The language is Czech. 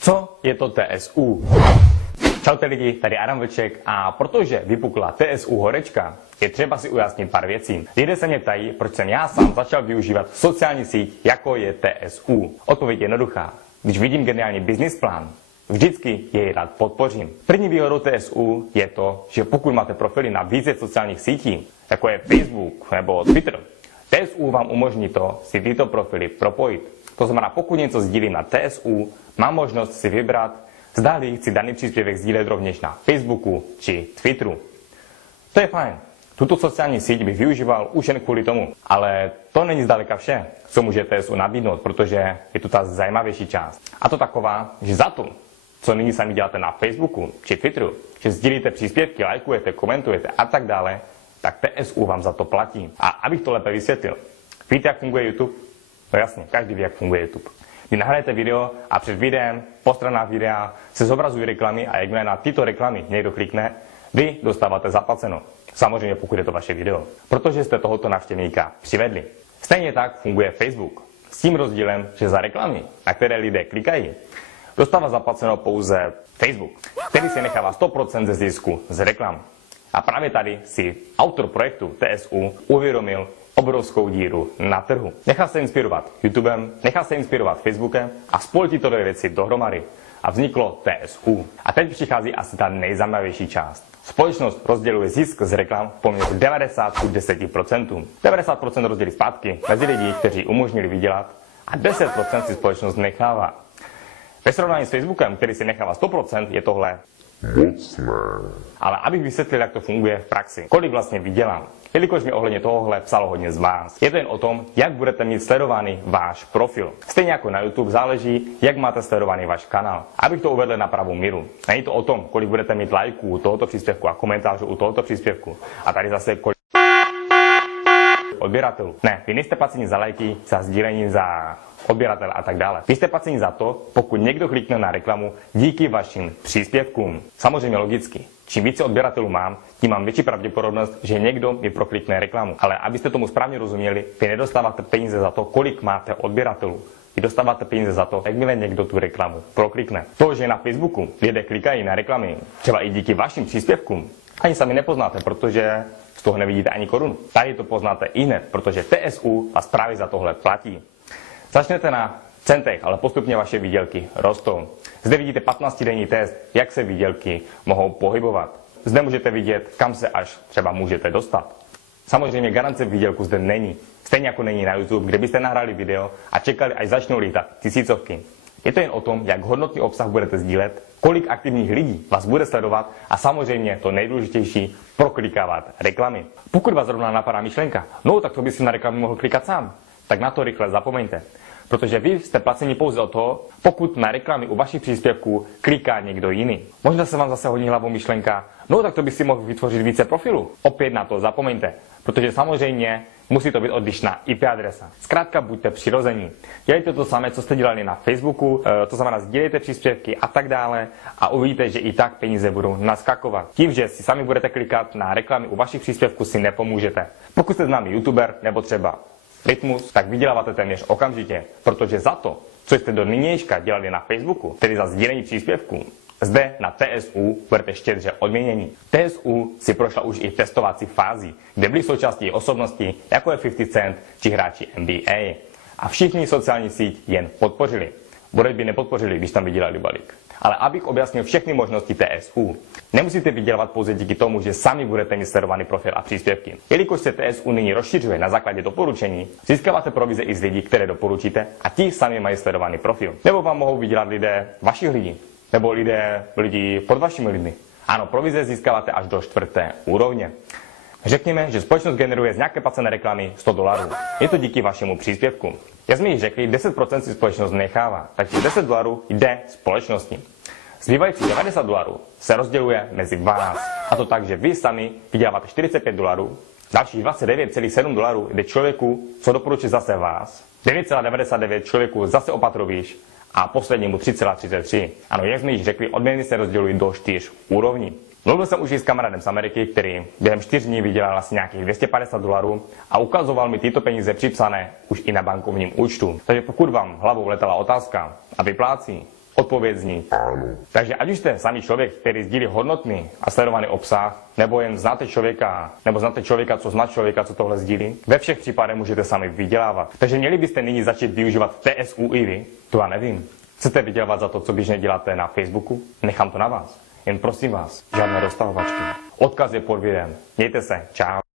Co je to TSU? Čaute lidi, tady Adam Vlček a protože vypukla TSU horečka, je třeba si ujasnit pár věcí. Lidé se mě ptají, proč jsem já sám začal využívat sociální síť, jako je TSU. Odpověď je jednoduchá. Když vidím geniální business plán, vždycky jej rád podpořím. První výhodou TSU je to, že pokud máte profily na více sociálních sítí, jako je Facebook nebo Twitter, TSU vám umožní to si tyto profily propojit. To znamená, pokud něco sdílím na TSU, mám možnost si vybrat, zda-li chci daný příspěvek sdílet rovněž na Facebooku či Twitteru. To je fajn. Tuto sociální síť bych využíval už jen kvůli tomu. Ale to není zdaleka vše, co může TSU nabídnout, protože je tu ta zajímavější část. A to taková, že za to, co nyní sami děláte na Facebooku či Twitteru, že sdílíte příspěvky, lajkujete, komentujete a tak dále, tak TSU vám za to platí. A abych to lépe vysvětlil, víte, jak funguje YouTube? No jasně, každý ví, jak funguje YouTube. Vy nahrajete video a před videem, po stranách videa se zobrazují reklamy a jakmile na tyto reklamy někdo klikne, vy dostáváte zaplaceno. Samozřejmě pokud je to vaše video, protože jste tohoto návštěvníka přivedli. Stejně tak funguje Facebook. S tím rozdílem, že za reklamy, na které lidé klikají, dostává zaplaceno pouze Facebook, který si nechává 100% ze zisku z reklam. A právě tady si autor projektu TSU uvědomil obrovskou díru na trhu. Nechal se inspirovat YouTubem, nechal se inspirovat Facebookem a spojil tyto dvě věci dohromady. A vzniklo TSU. A teď přichází asi ta nejzajímavější část. Společnost rozděluje zisk z reklam v poměru 90 k 10%. 90% rozdělí zpátky mezi lidi, kteří umožnili vydělat, a 10% si společnost nechává. Ve srovnání s Facebookem, který si nechává 100%, je tohle mocné. Ale abych vysvětlil, jak to funguje v praxi, kolik vlastně vydělám, jelikož mi ohledně tohohle psalo hodně z vás. Je to jen o tom, jak budete mít sledovaný váš profil. Stejně jako na YouTube záleží, jak máte sledovaný váš kanál. Abych to uvedl na pravou míru. Není to o tom, kolik budete mít lajků u tohoto příspěvku a komentářů u tohoto příspěvku. A tady zase kolik odběratelů. Ne, vy nejste placeni za lajky, za sdílení, za odběratele a tak dále. Vy jste placeni za to, pokud někdo klikne na reklamu díky vašim příspěvkům. Samozřejmě logicky. Čím více odběratelů mám, tím mám větší pravděpodobnost, že někdo mi proklikne reklamu. Ale abyste tomu správně rozuměli, vy nedostáváte peníze za to, kolik máte odběratelů. Vy dostáváte peníze za to, jakmile někdo tu reklamu proklikne. To, že na Facebooku lidé klikají na reklamy, třeba i díky vašim příspěvkům, ani sami nepoznáte, protože z toho nevidíte ani korunu. Tady to poznáte ihned, protože TSU vás právě za tohle platí. Začnete na centech, ale postupně vaše výdělky rostou. Zde vidíte 15-denní test, jak se výdělky mohou pohybovat. Zde můžete vidět, kam se až třeba můžete dostat. Samozřejmě garance výdělku zde není. Stejně jako není na YouTube, kde byste nahrali video a čekali, až začnou lítat tisícovky. Je to jen o tom, jak hodnotný obsah budete sdílet, kolik aktivních lidí vás bude sledovat a samozřejmě to nejdůležitější, proklikávat reklamy. Pokud vás zrovna napadá myšlenka, no tak to by si na reklamy mohl klikat sám, tak na to rychle zapomeňte. Protože vy jste placeni pouze o toho, pokud na reklamy u vašich příspěvků kliká někdo jiný. Možná se vám zase hodí hlavou myšlenka, no tak to by si mohl vytvořit více profilů. Opět na to zapomeňte, protože samozřejmě musí to být odlišná IP adresa. Zkrátka buďte přirození. Dělejte to samé, co jste dělali na Facebooku, to znamená sdílejte příspěvky a tak dále a uvidíte, že i tak peníze budou naskakovat. Tím, že si sami budete klikat na reklamy u vašich příspěvků, si nepomůžete. Pokud jste známý YouTuber nebo třeba Rytmus, tak vyděláváte téměř okamžitě, protože za to, co jste do nynějška dělali na Facebooku, tedy za sdílení příspěvků, zde na TSU budete štědře odměněni. TSU si prošla už i testovací fázi, kde byly součástí osobnosti, jako je 50 Cent či hráči NBA. A všichni sociální síť jen podpořili. Boreď by nepodpořili, když tam vydělali balík. Ale abych objasnil všechny možnosti TSU, nemusíte vydělávat pouze díky tomu, že sami budete mít sledovaný profil a příspěvky. Jelikož se TSU nyní rozšiřuje na základě doporučení, získáváte provize i z lidí, které doporučíte a ti sami mají sledovaný profil. Nebo vám mohou vydělat lidé vašich lidí, nebo lidi pod vašimi lidmi. Ano, provize získáváte až do 4. úrovně. Řekněme, že společnost generuje z nějaké placené reklamy $100. Je to díky vašemu příspěvku. Jak jsme již řekli, 10% si společnost nechává, takže $10 jde společnosti. Zbývající $90 se rozděluje mezi vás. A to tak, že vy sami vyděláváte $45, dalších $29,7 jde člověku, co doporučí zase vás, 9,99 člověku zase opatrovíš a poslednímu 3,33. Ano, jak jsme již řekli, odměny se rozdělují do 4 úrovní. Mluvil jsem už i s kamarádem z Ameriky, který během 4 dní vydělal asi nějakých $250 a ukazoval mi tyto peníze připsané už i na bankovním účtu. Takže pokud vám hlavou letala otázka a vyplácí, Odpověď zní ano. Takže ať už jste sami člověk, který sdílí hodnotný a sledovaný obsah, nebo jen znáte člověka, co zná člověka, co tohle sdílí, ve všech případech můžete sami vydělávat. Takže měli byste nyní začít využívat TSU i vy? To já nevím. Chcete vydělávat za to, co běžně děláte na Facebooku? Nechám to na vás. Jen prosím vás, žádné roztahovačky. Odkaz je pod videem. Mějte se, čau.